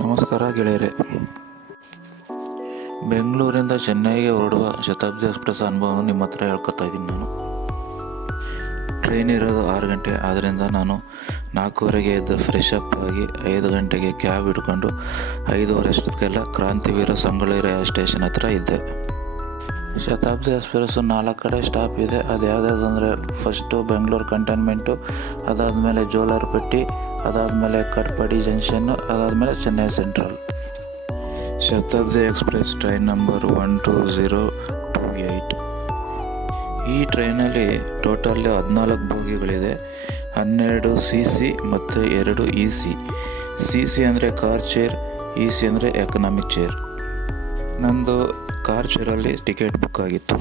ನಮಸ್ಕಾರ ಗೆಳೆಯರೆ. ಬೆಂಗಳೂರಿಂದ ಚೆನ್ನೈಗೆ ಹೊರಡುವ ಶತಾಬ್ದಿ ಎಕ್ಸ್ಪ್ರೆಸ್ ಅನುಭವವನ್ನು ನಿಮ್ಮ ಹತ್ರ ಹೇಳ್ಕೊತಾ ಇದ್ದೀನಿ. ನಾನು ಟ್ರೈನ್ ಇರೋದು 6 ಗಂಟೆ, ಆದ್ದರಿಂದ ನಾನು 4:15ಗೆ ಎದ್ದು ಫ್ರೆಶ್ ಅಪ್ ಆಗಿ 5 ಗಂಟೆಗೆ ಕ್ಯಾಬ್ ಹಿಡ್ಕೊಂಡು 5:15 ಅಷ್ಟೊತ್ತಿಗೆಲ್ಲ ಕ್ರಾಂತಿವೀರ ಸಂಗೊಳ್ಳಿ ರಾಯ ಸ್ಟೇಷನ್ ಹತ್ರ ಇದ್ದೆ. ಶತಾಬ್ದಿ ಎಕ್ಸ್ಪ್ರೆಸ್ಸು 4 ಕಡೆ ಸ್ಟಾಪ್ ಇದೆ. ಅದು ಯಾವುದ್ಯಾವುದು ಅಂದರೆ, ಫಸ್ಟು ಬೆಂಗಳೂರು ಕಂಟೈನ್ಮೆಂಟು, ಅದಾದಮೇಲೆ ಜೋಲಾರ್ಪೇಟೆ, ಅದಾದಮೇಲೆ ಕಟ್ಪಾಡಿ ಜಂಕ್ಷನ್ನು, ಅದಾದಮೇಲೆ Chennai central. Shatabdi express train number 12028. ಈ ಟ್ರೈನಲ್ಲಿ ಟೋಟಲ್ 14 ಬೋಗಿಗಳಿದೆ. 12 CC ಮತ್ತು 2 EC. CC ಅಂದರೆ ಕಾರ್ ಚೇರ್, EC ಅಂದರೆ ಎಕನಾಮಿಕ್ ಚೇರ್. ನಂದು ಕಾರ್ ಚೇರಲ್ಲಿ ಟಿಕೆಟ್ ಬುಕ್ ಆಗಿತ್ತು.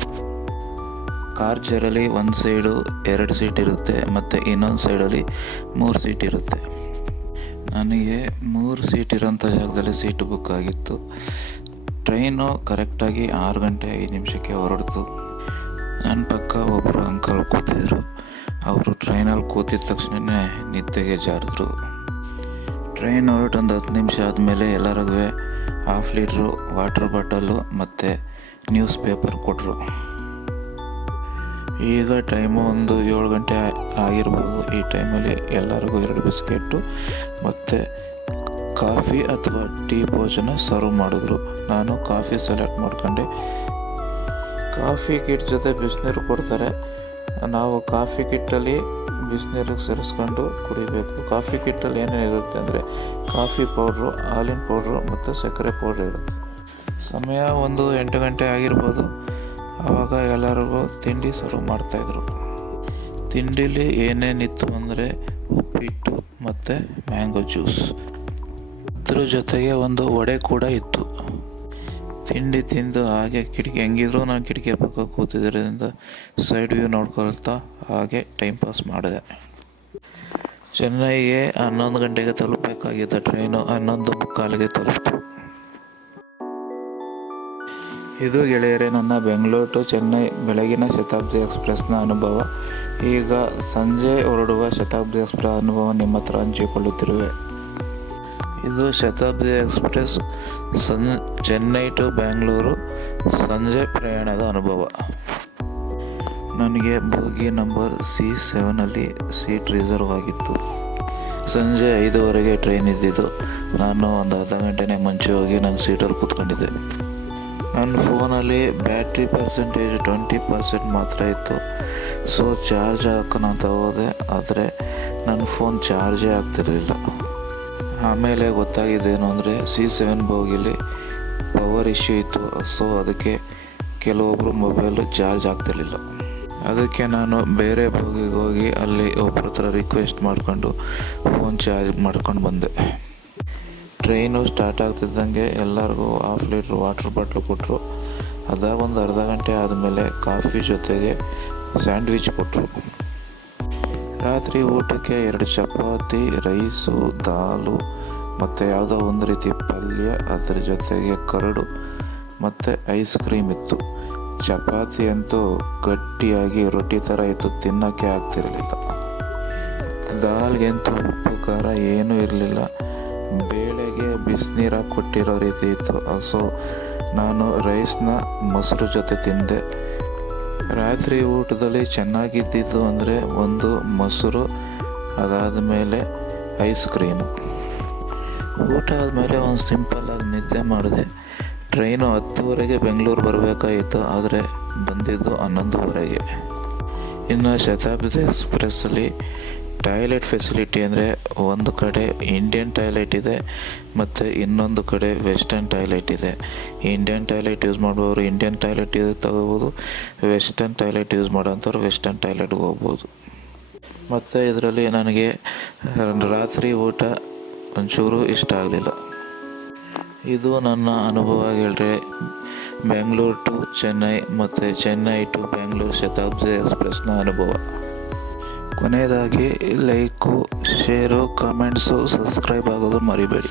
ಕಾರ್ ಚೇರಲ್ಲಿ ಒಂದು ಸೈಡು 2 ಸೀಟ್ ಇರುತ್ತೆ ಮತ್ತು ಇನ್ನೊಂದು ಸೈಡಲ್ಲಿ 3 ಸೀಟ್ ಇರುತ್ತೆ. ನನಗೆ 3 ಸೀಟ್ ಇರೋಂಥ ಜಾಗದಲ್ಲಿ ಸೀಟ್ ಬುಕ್ ಆಗಿತ್ತು. ಟ್ರೈನು ಕರೆಕ್ಟಾಗಿ 6 ಗಂಟೆ 5 ನಿಮಿಷಕ್ಕೆ ಹೊರಡ್ತು. ನನ್ನ ಪಕ್ಕ ಒಬ್ಬರು ಅಂಕಲ್ ಕೂತಿದ್ರು. ಅವರು ಟ್ರೈನಲ್ಲಿ ಕೂತಿದ ತಕ್ಷಣವೇ ನಿದ್ದೆಗೆ ಜಾರಿದ್ರು. ಟ್ರೈನ್ ಹೊರಟೊಂದು 10 ನಿಮಿಷ ಆದಮೇಲೆ ಎಲ್ಲರಿಗೂ 1/2 ಲೀಟ್ರು ವಾಟರ್ ಬಾಟಲು ಮತ್ತು ನ್ಯೂಸ್ ಪೇಪರ್ ಕೊಟ್ಟರು. ಈಗ ಟೈಮು ಒಂದು 7 ಗಂಟೆ ಆಗಿರ್ಬೋದು. ಈ ಟೈಮಲ್ಲಿ ಎಲ್ಲರಿಗೂ 2 ಬಿಸ್ಕೆಟು ಮತ್ತು ಕಾಫಿ ಅಥವಾ ಟೀ ಭೋಜನ ಸರ್ವ್ ಮಾಡಿದ್ರು. ನಾನು ಕಾಫಿ ಸೆಲೆಕ್ಟ್ ಮಾಡ್ಕೊಂಡೆ. ಕಾಫಿ ಕಿಟ್ ಜೊತೆ ಬಿಸಿನೀರು ಕೊಡ್ತಾರೆ. ನಾವು ಕಾಫಿ ಕಿಟ್ಟಲ್ಲಿ ಬಿಸಿನೀರಿಗೆ ಸೇರಿಸ್ಕೊಂಡು ಕುಡಿಬೇಕು. ಕಾಫಿ ಕಿಟ್ಟಲ್ಲಿ ಏನೇನಿರುತ್ತೆ ಅಂದರೆ, ಕಾಫಿ ಪೌಡ್ರು, ಹಾಲಿನ ಪೌಡ್ರು ಮತ್ತು ಸಕ್ಕರೆ ಪೌಡ್ರ್ ಇರುತ್ತೆ. ಸಮಯ ಒಂದು 8 ಗಂಟೆ ಆಗಿರ್ಬೋದು. ಆವಾಗ ಎಲ್ಲರಿಗೂ ತಿಂಡಿ ಸರ್ವ್ ಮಾಡ್ತಾಯಿದ್ರು. ತಿಂಡೀಲಿ ಏನೇನಿತ್ತು ಅಂದರೆ, ಉಪ್ಪಿಟ್ಟು ಮತ್ತು ಮ್ಯಾಂಗೋ ಜ್ಯೂಸ್. ಅದ್ರ ಜೊತೆಗೆ ಒಂದು ವಡೆ ಕೂಡ ಇತ್ತು. ತಿಂಡಿ ತಿಂದು ಹಾಗೆ ಹೆಂಗಿದ್ರು ನಾನು ಕಿಟಕಿ ಪಕ್ಕ ಕೂತಿದ್ದರಿಂದ ಸೈಡ್ ವ್ಯೂ ನೋಡ್ಕೊಳ್ತಾ ಹಾಗೆ ಟೈಮ್ ಪಾಸ್ ಮಾಡಿದೆ. ಚೆನ್ನೈಗೆ 11 ಗಂಟೆಗೆ ತಲುಪಬೇಕಾಗಿದ್ದ ಟ್ರೈನು 11:45ಗೆ ತಲುಪಿತು. ಇದು ಗೆಳೆಯರೆ ನನ್ನ ಬೆಂಗಳೂರು ಟು ಚೆನ್ನೈ ಬೆಳಗಿನ ಶತಾಬ್ದಿ ಎಕ್ಸ್ಪ್ರೆಸ್ನ ಅನುಭವ. ಈಗ ಸಂಜೆ ಹೊರಡುವ ಶತಾಬ್ದಿ ಎಕ್ಸ್ಪ್ರೆಸ್ ಅನುಭವ ನಿಮ್ಮ ಹತ್ರ ಹಂಚಿಕೊಳ್ಳುತ್ತಿರುವೆ. ಇದು ಶತಾಬ್ದಿ ಎಕ್ಸ್ಪ್ರೆಸ್ ಚೆನ್ನೈ ಟು ಬೆಂಗಳೂರು ಸಂಜೆ ಪ್ರಯಾಣದ ಅನುಭವ. ನನಗೆ bogie number C7 seat reserve ಆಗಿತ್ತು. ಸಂಜೆ 5:15ಗೆ ಟ್ರೈನ್ ಇದ್ದಿದ್ದು. ನಾನು ಒಂದು ಅರ್ಧ ಗಂಟೆನೇ ಮುಂಚೆ ಹೋಗಿ ನನ್ನ ಸೀಟಲ್ಲಿ ಕೂತ್ಕೊಂಡಿದ್ದೆ. ನನ್ನ ಫೋನಲ್ಲಿ ಬ್ಯಾಟ್ರಿ ಪರ್ಸೆಂಟೇಜ್ 20% ಮಾತ್ರ ಇತ್ತು. ಸೊ ಚಾರ್ಜ್ ಹಾಕೋಣ ಅಂತ ಹೋದೆ, ಆದರೆ ನನ್ನ ಫೋನ್ ಚಾರ್ಜೇ ಆಗ್ತಿರಲಿಲ್ಲ. ಆಮೇಲೆ ಗೊತ್ತಾಗಿದ್ದೇನು ಅಂದರೆ, C7 ಬೋಗಿಲಿ ಪವರ್ ಇಶ್ಯೂ ಇತ್ತು. ಸೊ ಅದಕ್ಕೆ ಕೆಲವೊಬ್ಬರು ಮೊಬೈಲು ಚಾರ್ಜ್ ಆಗ್ತಿರಲಿಲ್ಲ. ಅದಕ್ಕೆ ನಾನು ಬೇರೆ ಬೋಗಿಗೆ ಹೋಗಿ ಅಲ್ಲಿ ಒಬ್ಬರ ಹತ್ರ ರಿಕ್ವೆಸ್ಟ್ ಮಾಡಿಕೊಂಡು ಫೋನ್ ಚಾರ್ಜ್ ಮಾಡ್ಕೊಂಡು ಬಂದೆ. ಟ್ರೈನು ಸ್ಟಾರ್ಟ್ ಆಗ್ತಿದ್ದಂಗೆ ಎಲ್ಲರಿಗೂ 1/2 ಲೀಟ್ರ್ ವಾಟರ್ ಬಾಟ್ಲು ಕೊಟ್ಟರು. ಅದಾಗ ಒಂದು ಅರ್ಧ ಗಂಟೆ ಆದಮೇಲೆ ಕಾಫಿ ಜೊತೆಗೆ ಸ್ಯಾಂಡ್ವಿಚ್ ಕೊಟ್ಟರು. ರಾತ್ರಿ ಊಟಕ್ಕೆ 2 ಚಪಾತಿ, ರೈಸು, ದಾಲು ಮತ್ತು ಯಾವುದೋ ಒಂದು ರೀತಿ ಪಲ್ಯ, ಅದರ ಜೊತೆಗೆ ಕರಡು ಮತ್ತು ಐಸ್ ಕ್ರೀಮ್ ಇತ್ತು. ಚಪಾತಿ ಅಂತೂ ಗಟ್ಟಿಯಾಗಿ ರೊಟ್ಟಿ ಥರ ಇತ್ತು, ತಿನ್ನೋಕ್ಕೆ ಆಗ್ತಿರಲಿಲ್ಲ. ದಾಲ್ಗಂತೂ ಉಪ್ಪು ಖಾರ ಏನೂ ಇರಲಿಲ್ಲ. ಬೇಳೆಗೆ ಬಿಸಿನೀರಾಗಿ ಕೊಟ್ಟಿರೋ ರೀತಿ ಇತ್ತು. ಸೊ ನಾನು ರೈಸ್ನ ಮೊಸರು ಜೊತೆ ತಿಂದೆ. ರಾತ್ರಿ ಊಟದಲ್ಲಿ ಚೆನ್ನಾಗಿದ್ದಿದ್ದು ಅಂದರೆ ಒಂದು ಮೊಸರು, ಅದಾದ ಮೇಲೆ ಐಸ್ ಕ್ರೀಮು. ಊಟ ಆದಮೇಲೆ ಒಂದು ಸಿಂಪಲ್ಲಾಗಿ ನಿದ್ದೆ ಮಾಡಿದೆ. ಟ್ರೈನು 10:00ಗೆ ಬೆಂಗಳೂರು ಬರಬೇಕಾಗಿತ್ತು, ಆದರೆ ಬಂದಿದ್ದು 11:30ಗೆ. ಇನ್ನು ಶತಾಬ್ದಿ ಎಕ್ಸ್ಪ್ರೆಸ್ಸಲ್ಲಿ ಟಾಯ್ಲೆಟ್ ಫೆಸಿಲಿಟಿ ಅಂದರೆ, ಒಂದು ಕಡೆ ಇಂಡಿಯನ್ ಟಾಯ್ಲೆಟ್ ಇದೆ ಮತ್ತು ಇನ್ನೊಂದು ಕಡೆ ವೆಸ್ಟರ್ನ್ ಟಾಯ್ಲೆಟ್ ಇದೆ. ಇಂಡಿಯನ್ ಟಾಯ್ಲೆಟ್ ಯೂಸ್ ಮಾಡುವವರು ಇಂಡಿಯನ್ ಟಾಯ್ಲೆಟ್ ತಗೋಬೋದು, ವೆಸ್ಟರ್ನ್ ಟಾಯ್ಲೆಟ್ ಯೂಸ್ ಮಾಡೋಂಥವ್ರು ವೆಸ್ಟರ್ನ್ ಟಾಯ್ಲೆಟ್ಗೆ ಹೋಗ್ಬೋದು. ಮತ್ತು ಇದರಲ್ಲಿ ನನಗೆ ರಾತ್ರಿ ಊಟ ಒಂಚೂರು ಇಷ್ಟ ಆಗಲಿಲ್ಲ. ಇದು ನನ್ನ ಅನುಭವ ಗೆಳೆಯರೆ, ಬೆಂಗಳೂರು ಟು ಚೆನ್ನೈ ಮತ್ತು ಚೆನ್ನೈ ಟು ಬೆಂಗಳೂರು ಶತಾಬ್ದಿ ಎಕ್ಸ್ಪ್ರೆಸ್ನ ಅನುಭವ. ಕೊನೆಯದಾಗಿ ಲೈಕು, ಶೇರು, ಕಮೆಂಟ್ಸು, ಸಬ್ಸ್ಕ್ರೈಬ್ ಆಗೋದು ಮರಿಬೇಡಿ.